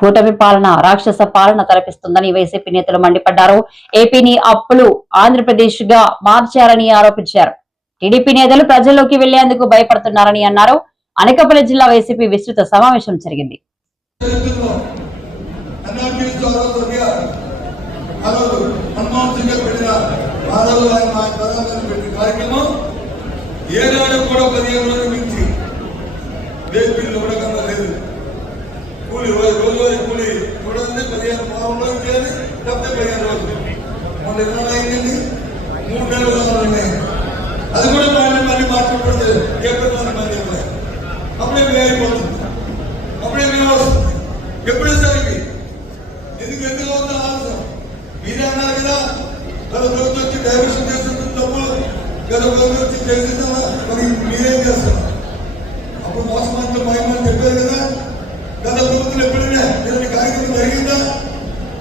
కూటమి పాలన రాక్షస పాలన తలపిస్తుందని వైసీపీ నేతలు మండిపడ్డారు. ఏపీని అప్పులు ఆంధ్రప్రదేశ్ గా మార్చారని ఆరోపించారు. టీడీపీ నేతలు ప్రజల్లోకి వెళ్లేందుకు భయపడుతున్నారని అన్నారు. అనకాపల్లి జిల్లా వైసీపీ విస్తృత సమావేశం జరిగింది. కూలి రోజువారీ కూలి చూడండి 15 రోజులు చేయాలి, 15 రోజులు మొన్న 20 అయిందండి, 3 నెలలు ఉన్నాయి. అది కూడా మళ్ళీ మార్చుకుంటే ఏప్రిల్ మంది అప్పుడే అయిపోతుంది, అప్పుడే మేము వస్తుంది. ఎప్పుడు సార్ ఇవి ఎందుకు అవుతుంది ఆలోచన? మీరే అన్నారు కదా, గత ప్రభుత్వం వచ్చి డైవర్షన్ చేస్తుంది తప్పు, గత ప్రభుత్వం వచ్చి చేసేద్దామా, మరి మీరేం చేస్తారు? అప్పుడు మోసమంతా మహిమని చెప్పారు కదా. గత ప్రభుత్వం ఎప్పుడైనా ఏదైనా కార్యక్రమం జరిగిందా?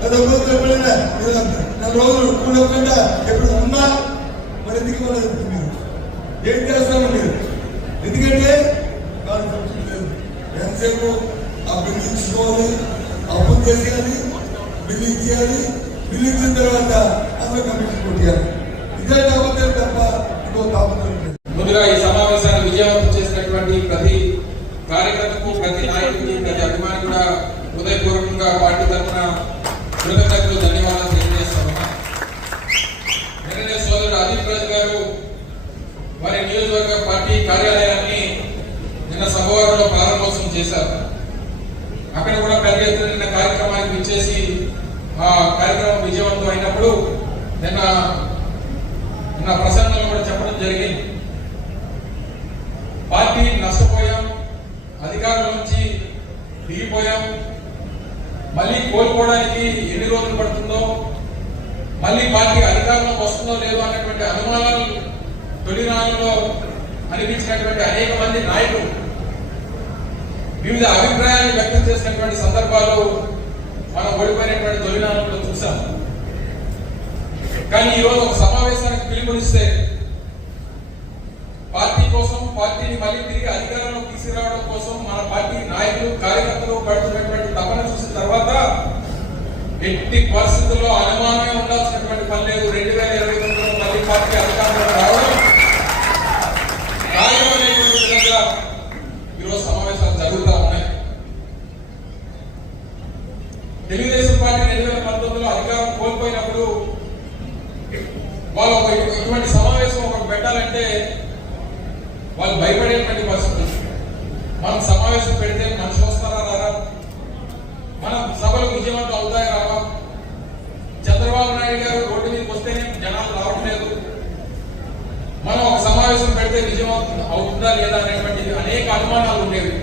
గత ప్రభుత్వం ఎప్పుడైనా 4 రోజులు కూడకుండా ఎప్పుడు ఉందా? మరి ఎందుకు ఇవ్వలేదు? మీరు ఏం చేస్తాము? మీరు ఎందుకంటే ఎంతసేపు ఆ బిల్లు ఇచ్చుకోవాలి, అప్పు చేసేయాలి, బిల్లు ఇచ్చేయాలి, బిల్లు ఇచ్చిన తర్వాత అందులో కమిషన్ కొట్టేయాలి. ఇదే తాపత్రయం తప్ప ఇంకో తాపత్రయం. ముందుగా ఈ సమావేశాన్ని విజయవంతం చేసినటువంటి ప్రతి కార్యకర్తకు, ప్రతి నాయకుడికి, ప్రతి అభిమాని కూడా హృదయపూర్వకంగా పార్టీ తరఫున కృతజ్ఞతలు, ధన్యవాదాలు తెలియజేస్తామన్నా. నిన్ననే సోదరుడు అదీప్ రాజు గారు వారి నియోజకవర్గ పార్టీ కార్యాలయాన్ని నిన్న సభవారంలో ప్రారంభోత్సవం చేశారు. అక్కడ కూడా పెద్ద ఎత్తున నిన్న కార్యక్రమానికి విచ్చేసి ఆ కార్యక్రమం విజయవంతం అయినప్పుడు నిన్న ప్రసంగంలో కూడా చెప్పడం జరిగింది. పార్టీ నష్టపోయాం, అధికారుల నుంచి దిగిపోయాం, మళ్ళీ కోలుకోవడానికి ఎన్ని రోజులు పడుతుందో, మళ్ళీ పార్టీ అధికారంలోకి వస్తుందో లేదో అనేటువంటి అనుమానాలు తొలినాళ్ళలో అనిపించినటువంటి అనేక మంది నాయకులు వివిధ అభిప్రాయాలు వ్యక్తం చేసినటువంటి సందర్భాలు మనం ఓడిపోయినటువంటి తొలినాళ్ళలో చూసాం. కానీ ఈరోజు ఒక సమావేశానికి పిలుపునిస్తే పార్టీ కోసం, పార్టీని మళ్ళీ తిరిగి అధికారంలో తీసుకురావడం కోసం మన పార్టీ నాయకులు, కార్యకర్తలు పడుతున్నటువంటి తపన చూసిన తర్వాత ఎట్టి పరిస్థితుల్లో అనుమానమే ఉండాల్సినటువంటి పని లేదు. 2029లో మళ్ళీ పార్టీ అధికారంలో రావడం ఖాయమనేటువంటి విధంగా ఈరోజు సమావేశాలు జరుగుతూ ఉన్నాయి. తెలుగుదేశం పార్టీ 2019లో అధికారం కోల్పోయినప్పుడు వాళ్ళు ఇటువంటి సమావేశం ఒకటి పెట్టాలంటే వాళ్ళు భయపడేటువంటి పరిస్థితి. మనం సమావేశం పెడితే మనుషులు వస్తారా రారా, మన సభలు విజయవంతం అవుతాయి రావా, చంద్రబాబు నాయుడు గారు రోడ్డు మీదకి వస్తేనే జనాలు రావట్లేదు, మనం ఒక సమావేశం పెడితే విజయవంతం అవుతుందా లేదా అనేటువంటి అనేక అనుమానాలు ఉండేవి.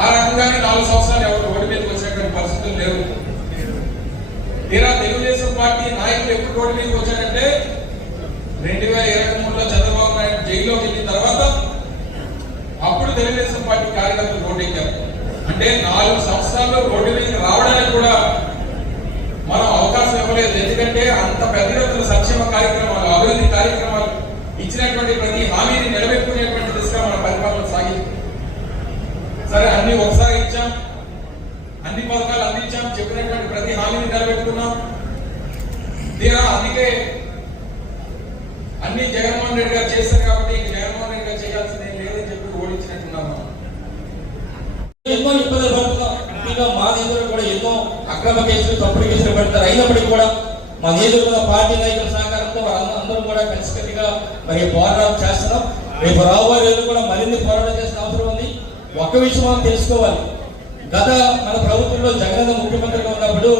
ఆ రకంగానే 4 సంవత్సరాలు ఎవరు రోడ్డు మీదకి వచ్చేటువంటి పరిస్థితులు లేవు. తీరా తెలుగుదేశం పార్టీ నాయకులు ఎప్పుడు రోడ్డు మీదకి వచ్చాడంటే 2023లో చంద్రబాబు నాయుడు జైల్లోకి వెళ్ళిన తర్వాత అప్పుడు తెలుగుదేశం పార్టీ కార్యకర్తలు రోడ్డు ఎక్కారు. అంటే 4 సంవత్సరాల్లో రోడ్డు మీదకి రావడానికి కూడా మనం అవకాశం ఇవ్వలేదు. ఎందుకంటే అంత పెద్ద ఎత్తున సంక్షేమ కార్యక్రమాలు, అభివృద్ధి కార్యక్రమాలు ఇచ్చినటువంటి ప్రతి హామీని నిలబెట్టుకునేటువంటి దిశగా మన పరిపాలన సాగింది. సరే, అన్ని ఒకసారి ఇచ్చాం, అన్ని పథకాలు అందించాం, చెప్పినటువంటి ప్రతి హామీని నిలబెట్టుకున్నాం. తీరా అందుకే అన్ని జగన్మోహన్ రెడ్డి గారు చేశారు కాబట్టి జగన్మోహన్ రెడ్డి గారు చేయాల్సింది లేదని చెప్పి ఓడించినట్టున్నాం. ఎన్నో ఇబ్బందులు పడుతున్నాం. ఇంకా మా నియోజకవర్గం కూడా ఎన్నో అక్రమ కేసులు, తప్పుడు కేసులు పెడతారు. అయినప్పటికీ కూడా మా నియోజకవర్గ పార్టీ నాయకుల సహకారంతో అందరం కూడా కలిసికట్టుగా మరి పోరాటం చేస్తున్నాం. రేపు రాబోయే రోజులు కూడా మరిన్ని పోరాటం చేసిన అవసరం ఉంది. ఒక్క విషయం మనం తెలుసుకోవాలి, గత మన ప్రభుత్వంలో జగన్ ముఖ్యమంత్రిగా ఉన్నప్పుడు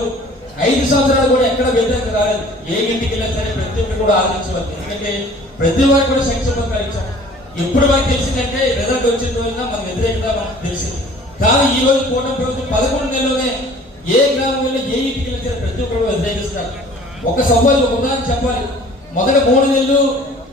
5 సంవత్సరాలు కూడా ఎక్కడ వ్యతిరేకత రాలేదు. ఏ ఇంటికి వెళ్ళినా సరే ప్రతి ఒక్కరు కూడా ఆలోచించవచ్చు. ఎందుకంటే ప్రతి వారికి కూడా సంక్షేమ పథకాలు ఇచ్చాం. ఎప్పుడు మనకు తెలిసిందంటే రిజల్ట్ వచ్చిన రోజున మన వ్యతిరేకత మనకు తెలిసింది. కానీ ఈ రోజు కూటమి ప్రభుత్వం 11 నెలల్లోనే ఏ గ్రామంలో ఏ ఇంటికి వెళ్ళినా సరే ప్రతి ఒక్కరు వ్యతిరేకిస్తారు. ఒక సవాళ్ళు ఉదాహరణ చెప్పాలి. మొదటి 3 నెలలు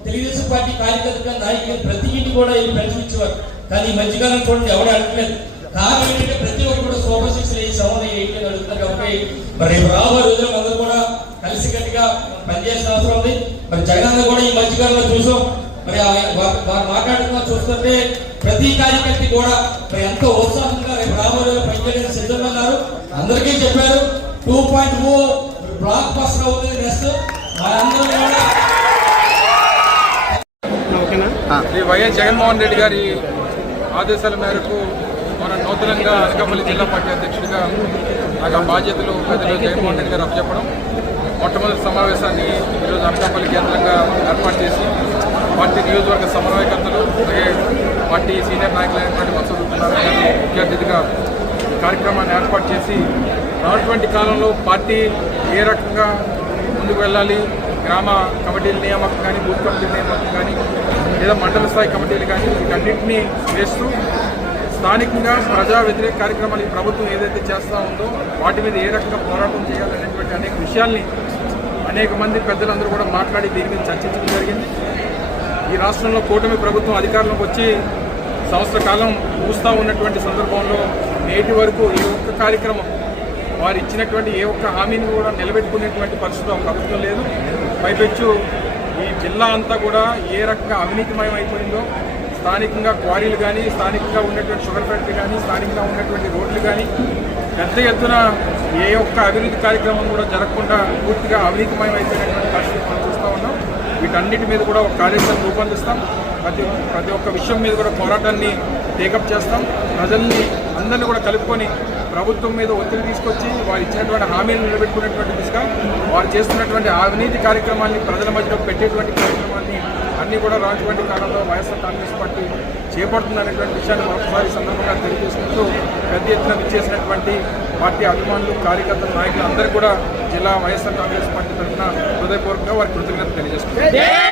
తెలుగుదేశం పార్టీ కార్యకర్తగా నాయకులు ప్రతి ఇంటికి కూడా పెన్షన్ ఇచ్చేవారు. కానీ ఈ మధ్యకాలం చూడండి ఎవరు అడగలేదు. కారణం ఏంటంటే ప్రతి ఒక్కరు కూడా సూపర్ 6 7 8 అడుగుతున్నారు. కాబట్టి మరి రాబోయే రోజుల్లో అందరూ కూడా కలిసికట్టుగా పనిచేసిన అవసరం ఉంది. మరి జగన్ కూడా ఈ మధ్యకాలంలో చూసాం, మరి మాట్లాడుతున్నా చూస్తుంటే ప్రతి కార్యకర్త కూడా మరి ఎంతో ఉత్సాహంగా రేపు రాబోయే ముందుకెళ్ళి సిద్ధంగా ఉన్నారు. అందరికీ చెప్పారు 2.0 బ్లాక్ బస్టర్ అవుతుంది నెక్స్ట్. మనందరం కూడా శ్రీ వైఎస్ జగన్మోహన్ రెడ్డి గారి ఆదేశాల మేరకు మన నూతనంగా అనకాపల్లి జిల్లా పార్టీ అధ్యక్షుడిగా నాకు ఆ బాధ్యతలు పెద్దలు జగన్మోహన్ రెడ్డి గారు అప్పచెప్పడం, మొట్టమొదటి సమావేశాన్ని ఈరోజు అనకాపల్లి కేంద్రంగా ఏర్పాటు చేసి పార్టీ నియోజకవర్గ సమన్వయకర్తలు అలాగే పార్టీ సీనియర్ నాయకులైనటువంటి మసూదుతున్నారు ముఖ్య అతిథిగా కార్యక్రమాన్ని ఏర్పాటు చేసి రానటువంటి కాలంలో పార్టీ ఏ రకంగా ముందుకు వెళ్ళాలి, గ్రామ కమిటీల నియామకం కానీ, బూత్ కమిటీల నియామకం కానీ, లేదా మండల స్థాయి కమిటీలు కానీ వీటన్నింటినీ వేస్తూ స్థానికంగా ప్రజా వ్యతిరేక కార్యక్రమాలు ఈ ప్రభుత్వం ఏదైతే చేస్తూ ఉందో వాటి మీద ఏ రకంగా పోరాటం చేయాలనేటువంటి అనేక విషయాల్ని అనేక మంది పెద్దలందరూ కూడా మాట్లాడి దీని మీద చర్చించడం జరిగింది. ఈ రాష్ట్రంలో కూటమి ప్రభుత్వం అధికారంలోకి వచ్చి సంవత్సర కాలం చూస్తూ ఉన్నటువంటి సందర్భంలో నేటి వరకు ఏ ఒక్క కార్యక్రమం వారు ఇచ్చినటువంటి ఏ ఒక్క హామీని కూడా నిలబెట్టుకునేటువంటి పరిస్థితి ప్రభుత్వం లేదు. పైపెచ్చు ఈ జిల్లా అంతా కూడా ఏ రకంగా అవినీతిమయం అయిపోయిందో, స్థానికంగా క్వారీలు కానీ, స్థానికంగా ఉన్నటువంటి షుగర్ ఫ్యాక్టరీ కానీ, స్థానికంగా ఉన్నటువంటి రోడ్లు కానీ పెద్ద ఎత్తున ఏ ఒక్క అభివృద్ధి కార్యక్రమం కూడా జరగకుండా పూర్తిగా అవినీతిమయం అయిపోయినటువంటి పరిస్థితి మనం చూస్తూ ఉన్నాం. వీటన్నిటి మీద కూడా ఒక కార్యక్రమం రూపొందిస్తాం. ప్రతి ఒక్క విషయం మీద కూడా పోరాటాన్ని టేకప్ చేస్తాం. ప్రజల్ని అందరినీ కూడా కలుపుకొని ప్రభుత్వం మీద ఒత్తిడి తీసుకొచ్చి వారు ఇచ్చినటువంటి హామీలను నిలబెట్టుకునేటువంటి దిశగా వారు చేస్తున్నటువంటి అవినీతి కార్యక్రమాన్ని ప్రజల మధ్యలో పెట్టేటువంటి కార్యక్రమాన్ని అన్నీ కూడా రానటువంటి కాలంలో వైఎస్ఆర్ కాంగ్రెస్ పార్టీ చేపడుతుందనేటువంటి విషయాన్ని మరొకసారి సందర్భంగా తెలియజేసుకుంటూ పెద్ద ఎత్తున విచ్చేసినటువంటి పార్టీ అభిమానులు, కార్యకర్తలు, నాయకులు అందరూ కూడా జిల్లా వైఎస్ఆర్ కాంగ్రెస్ పార్టీ తరఫున హృదయపూర్వకంగా వారి కృతజ్ఞతలు తెలియజేస్తున్నారు.